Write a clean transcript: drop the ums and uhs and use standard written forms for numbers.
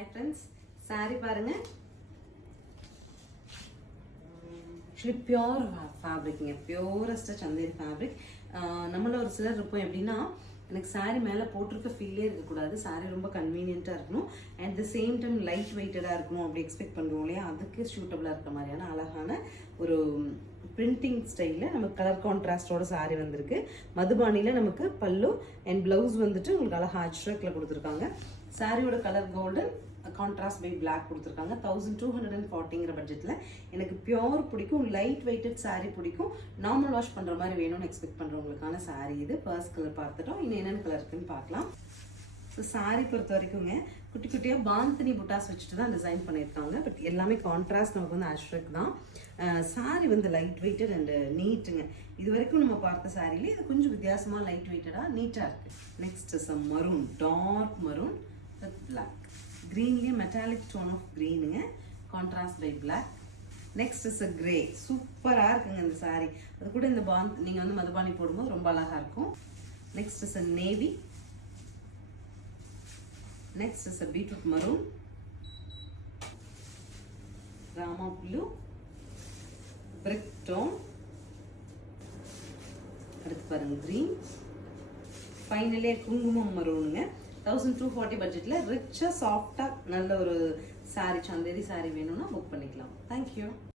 Hi friends, saree பாருங்க. Actually pure fabric, purest chanderi fabric. நம்மள ஒரு சிலர் இருப்போம் எப்படின்னா எனக்கு saree மேலே போட்டிருக்க ஃபீலே இருக்கக்கூடாது, saree ரொம்ப கன்வீனியண்ட்டாக இருக்கணும், at the same time light வெயிட்டடாக இருக்கணும் அப்படி எக்ஸ்பெக்ட் பண்ணுறோம் இல்லையா. அதுக்கு சூட்டபிளாக இருக்க மாதிரியான அழகான ஒரு பிரிண்டிங் ஸ்டைலில் நமக்கு கலர் கான்ட்ராஸ்டோட saree வந்திருக்கு. மதுபானியில் நமக்கு பல்லு அண்ட் ப்ளவுஸ் வந்துட்டு உங்களுக்கு அழகாக அச்ரக்கில் கொடுத்துருக்காங்க. சாரியோட colour golden contrast by black கொடுத்துருக்காங்க. 1240ங்கிற பட்ஜெட்டில் எனக்கு பியோர் பிடிக்கும், லைட் வெயிட்டட் saree பிடிக்கும், நார்மல் வாஷ் பண்ணுற மாதிரி வேணும்னு எக்ஸ்பெக்ட் பண்ணுறவங்களுக்கான saree இது. ஃபர்ஸ்ட் கலர் பார்த்துட்டோம், இன்னும் என்னென்ன கலர் இருக்குன்னு பார்க்கலாம். ஸோ saree பொறுத்த வரைக்குங்க குட்டி குட்டியாக பாந்தினி புட்டாஸ் வச்சுட்டு தான் டிசைன் பண்ணியிருக்காங்க. பட் எல்லாமே கான்ட்ராஸ்ட் நமக்கு வந்து அஷ்ரக் தான். saree வந்து லைட் வெயிட்டட் அண்ட் நீட்டுங்க. இது வரைக்கும் நம்ம பார்த்த சாரியிலே இது கொஞ்சம் வித்தியாசமாக லைட் வெயிட்டடாக நீட்டாக இருக்குது. Next is maroon, dark maroon with black. க்ரீன்லேயே மெட்டாலிக் டோன் ஆஃப் க்ரீனுங்க, contrast by black. Next is a grey, சூப்பராக இருக்குங்க இந்த saree. அது கூட இந்த நீங்கள் வந்து மதுபானி போடும்போது ரொம்ப அழகாக இருக்கும். Next is a navy. Next is a beetroot maroon, Rama blue, brick tone, அடுத்து பாருங்க க்ரீன், ஃபைனலே குங்குமம் மரூனுங்க. 1240 பட்ஜெட்டில் ரிச்சாக சாஃப்டாக நல்ல ஒரு saree, சந்தேரி saree வேணும்னா புக் பண்ணிக்கலாம். தேங்க்யூ.